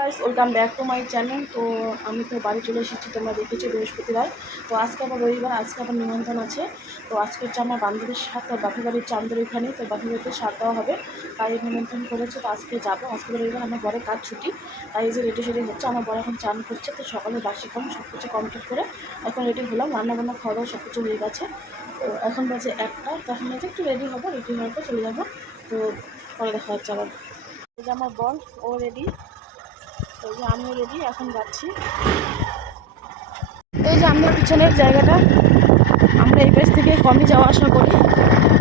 Guys welcome back to my channel. তো আমি তো বাড়ি চলে এসেছি, তোমরা দেখেছো বৃহস্পতিবার। তো আজকে আবার রবিবার, আজকে আবার নিমন্ত্রণ আছে। তো আজকে হচ্ছে আমার বান্ধবীর সাথে বাপের বাড়ির চান্দের ওইখানে, তো বাপের বাড়িতে সাথ দেওয়া হবে, তাই নিমন্ত্রণ করেছে। তো আজকে যাবো, আজকে রবিবার, আমার বরের কাজ ছুটি, তাই এই যে রেডি সেডি হচ্ছে। আমার বর এখন চান করছে, তো সকালে বাসি কাম সব কিছু কমপ্লিট করে এখন রেডি হলাম, রান্নাবান্না খাওয়া দাওয়া সব কিছু হয়ে গেছে। তো এখন বাজে 1টা, তখন বাজে একটু রেডি হবো, রেডি হওয়ার পর চলে যাবো। তো পরে দেখা হচ্ছে আবার। এই যে আমার বর, ও রেডি, এই যে আমিও রেডি, এখন যাচ্ছি। এই যে আমাদের পিছনের জায়গাটা, আমরা এই পাশ থেকে কমই যাওয়া আসা করি।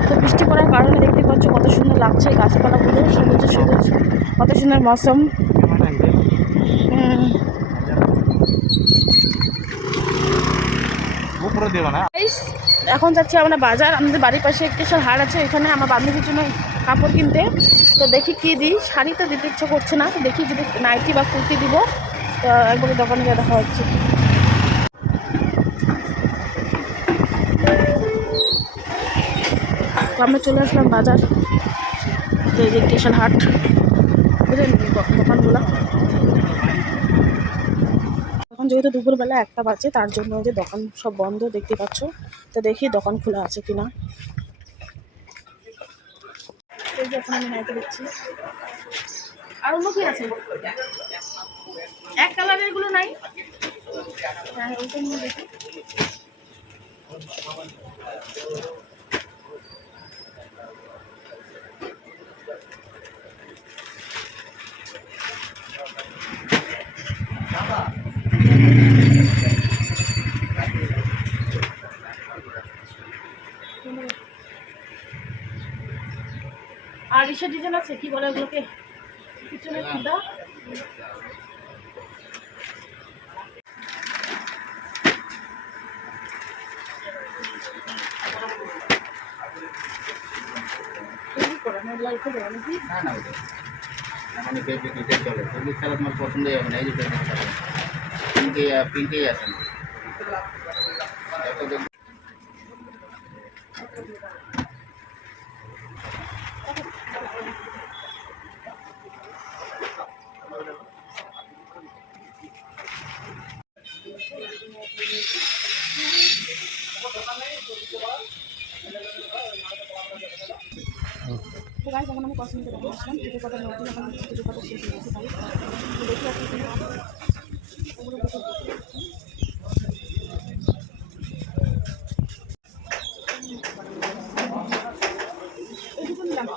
তো বৃষ্টি পড়ার কারণে দেখতে পাচ্ছ কত সুন্দর লাগছে, গাছপালাগুলো সবুজ সবুজ, কত সুন্দর মৌসুম। এখন যাচ্ছি আমরা বাজার, আমাদের বাড়ির পাশে একটি হাট আছে, এখানে আমার বান্ধবীর জন্য কাপড় কিনতে। তো দেখি কি দিই, শাড়ি তো দিতে ইচ্ছে করছে না, দেখি যদি নাইটি বা কুর্তি দিব। তো একবারে দোকানে গিয়ে দেখা হচ্ছে। তো আমরা চলে আসলাম বাজার, তো এই যে স্টেশন হাট, বুঝলেন দোকানগুলো। এখন যেহেতু দুপুরবেলা 1টা বাজে, তার জন্য যে দোকান সব বন্ধ দেখতে পাচ্ছ। তো দেখি দোকান খোলা আছে কিনা। এই যে এখন আমি নাইটি দেখছি, আর অন্য কি আছে, এক কালারের গুলো নাই। হ্যাঁ ওইটা নিয়ে দেখি। আর ইসের ডিজাইন আছে, কি বলে ওগুলোকে, পিছনে ফিতা। মানে ফেব্রিক এটাই চলে, ফেব্রিক ছাড়া তোমার পছন্দই হবে না। এই যে ফেব্রিক ছাড়া প্রিন্টেই আসে না। তো গাইস যখন আমি কসমেটিক দোকানে আসলাম, পুজো কথা নতুন, এখন পুজো কথা শেষ হয়ে গেছে, তাই তো দেখি আর কি ওগুলো দেখে। এইটুকু নিলাম।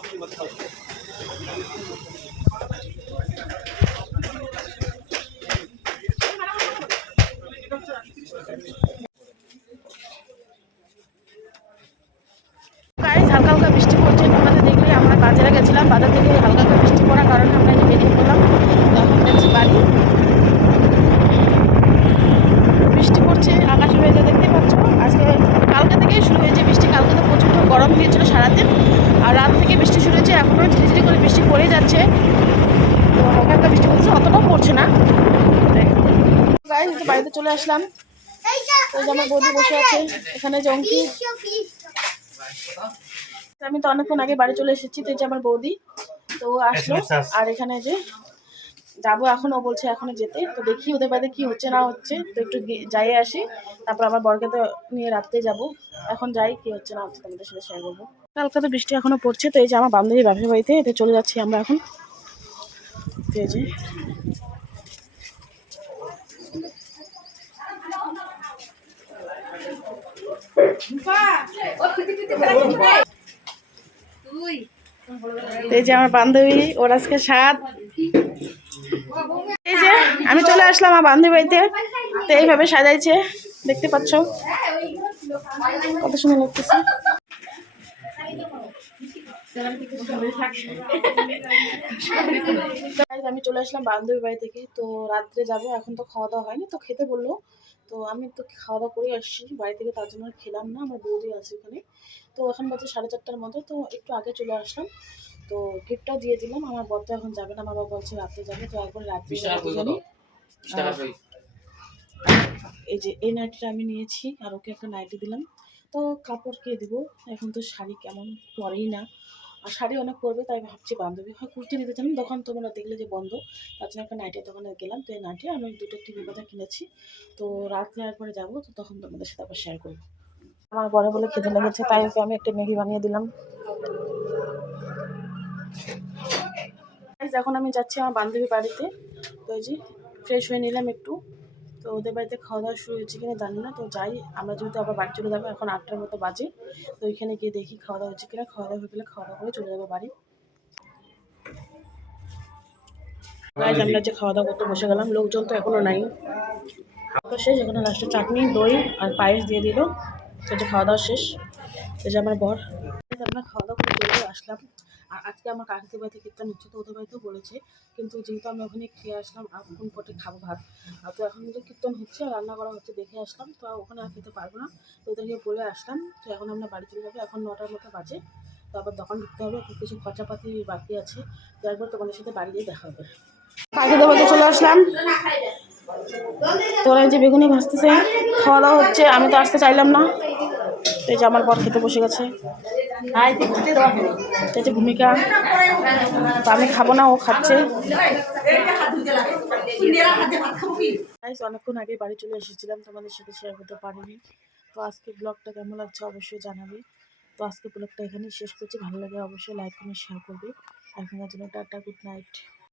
গাইস হালকা হালকা বৃষ্টি পড়ছে, তোমরা দেখলে আমরা বাজারে গেছিলাম, বাজার থেকে হালকা হালকা বৃষ্টি পড়ার কারণে আমরা এই বেরিয়ে পড়লাম। এখন যাচ্ছি বাড়ি। বৃষ্টি পড়ছে, আকাশ হয়ে যায় দেখতে পাচ্ছ। আজকে কালকে থেকেই শুরু হয়েছে বৃষ্টি, কালকে তো প্রচণ্ড গরম দিয়েছিল সারাদিন, আর রাত থেকে বৃষ্টি শুরু হয়েছে, এখনও ঝিরিঝিরি করে বৃষ্টি পড়েই যাচ্ছে। তো হালকা হালকা বৃষ্টি পড়ছে, অতটাও পড়ছে না। গাইস বাড়িতে চলে আসলাম, ওই যে আমার বৌদি বসে আছে এখানে, জঙ্কি। আমি তো অনেকক্ষণ আগে বাড়ি চলে এসেছি, তো এই যে আমার বৌদি, তো আসলো। আর এখানে যে যাবো এখন, ও বলছে এখনো যেতে, তো দেখি ওদের বাড়িতে কি হচ্ছে না হচ্ছে, তো একটু যাই আসি, তারপর আমার বরকে তো নিয়ে রাখতে যাব। এখন যাই, কি হচ্ছে না হচ্ছে তোমাদের সাথে শেয়ার করবো। কালকে তো বৃষ্টি এখনো পড়ছে, তো এই যে আমার বান্ধবী বাপের বাড়িতে, এটা চলে যাচ্ছি আমরা এখন। এই যে এই যে আমার বান্ধবী, ওর আজকে সাত। এই যে আমি চলে আসলাম আমার বান্ধবী বাড়িতে, তো এইভাবে সাজাইছে দেখতে পাচ্ছ, কত সুন্দর লাগতেছে। আমি চলে আসলাম বান্ধবী বাড়ি থেকে, তো রাত্রে যাব, এখন তো খাওয়া দাওয়া হয়নি, তো খেতে বললো। তো আমি তো খাওয়া দাওয়া করে আসছি বাড়ি থেকে, তার জন্য খেলাম না, আমার বৌদি আছে এখানে। তো এখন বাজে 4:30টার মতো, তো একটু আগে চলে আসলাম। তো গিফটটাও দিয়ে দিলাম, আমার বর তো এখন যাবে না, আমার বাবা বলছে রাত্রে যাবে, তো একবার রাত্রে জানি। এই যে এই নাইটিটা আমি নিয়েছি, আর ওকে একটা নাইটি দিলাম। তো কাপড় কে দিব, এখন তো শাড়ি কেমন পরেই না, আর শাড়ি অনেক পরবে, তাই ভাবছি বান্ধবী হয় কুর্তি নিতে চান, তখন তোমরা দেখলে যে বন্ধ, তার জন্য একটা নাইটের দোকানে গেলাম। তো এই নাইটে আমি দুটো টিভি কথা কিনেছি। তো রাত নেওয়ার পরে যাবো, তো তখন তোমাদের সাথে আবার শেয়ার করবো। আমার বড় বলে খেতে লেগেছে, তাই ওকে আমি একটা ম্যাগি বানিয়ে দিলাম। Guys, এখন আমি যাচ্ছি আমার বান্ধবীর বাড়িতে। তো এই যে ফ্রেশ হয়ে নিলাম একটু। তো ওদের বাড়িতে খাওয়া দাওয়া শুরু হয়েছে কিনা জানি না, তো যাই। আমরা যেহেতু আবার বাড়ি চলে যাবো, এখন 8টার মতো বাজে। তো ওইখানে গিয়ে দেখি খাওয়া দাওয়া হচ্ছে কিনা। খাওয়া দাওয়া হয়ে গেলে খাওয়া দাওয়া করে চলে যাবো বাড়ি। গাইজ, আমরা যে খাওয়া দাওয়া করতে বসে গেলাম, লোকজন তো এখনো নাই। তো শেষ, এখানে লাস্টে চাটনি, দই আর পায়েস দিয়ে দিল। তো যে খাওয়া দাওয়া শেষ। তো যে আমার বর। আমরা খাওয়া দাওয়া করে চলে আসলাম। আর আজকে আমার কাকিদের বাড়িতে কীর্তন হচ্ছে, তো ওদের বাড়িতেও বলেছে। কিন্তু যেহেতু আমি ওখানে খেয়ে আসলাম, আর কোন পটে খাবো ভাত। আর তো এখন যে কীর্তন হচ্ছে আর রান্না করা হচ্ছে দেখে আসলাম, তো ওখানে আর খেতে পারবো না। তো ওদেরকে বলে আসলাম। তো এখন আমরা বাড়ি চলে যাবো, এখন 9টার মতো বাজে। তো আবার দোকান ঢুকতে হবে, কিছু খরচাপাতি বাকি আছে। তো একবার তোমাদের সাথে বাড়ি গিয়ে দেখা হবে। কাকিদের বাড়িতে চলে আসলাম। তো ওরা এই যে বেগুনি ভাজতেছে, খাওয়া দাওয়া হচ্ছে। আমি তো আসতে চাইলাম না। তো এই যে আমার বর খেতে বসে গেছে। এই যে ভূমিকা, তো আমি খাবো না, ও খাচ্ছে। অনেকক্ষণ আগে বাড়ি চলে এসেছিলাম, তোমাদের সাথে শেয়ার করতে পারিনি। তো আজকে ব্লগটা কেমন লাগছে অবশ্যই জানাবে। তো আজকে ব্লগটা এখানেই শেষ করছি। ভালো লাগে অবশ্যই লাইক করে শেয়ার করবে। এখনের জন্য টাটা, গুড নাইট।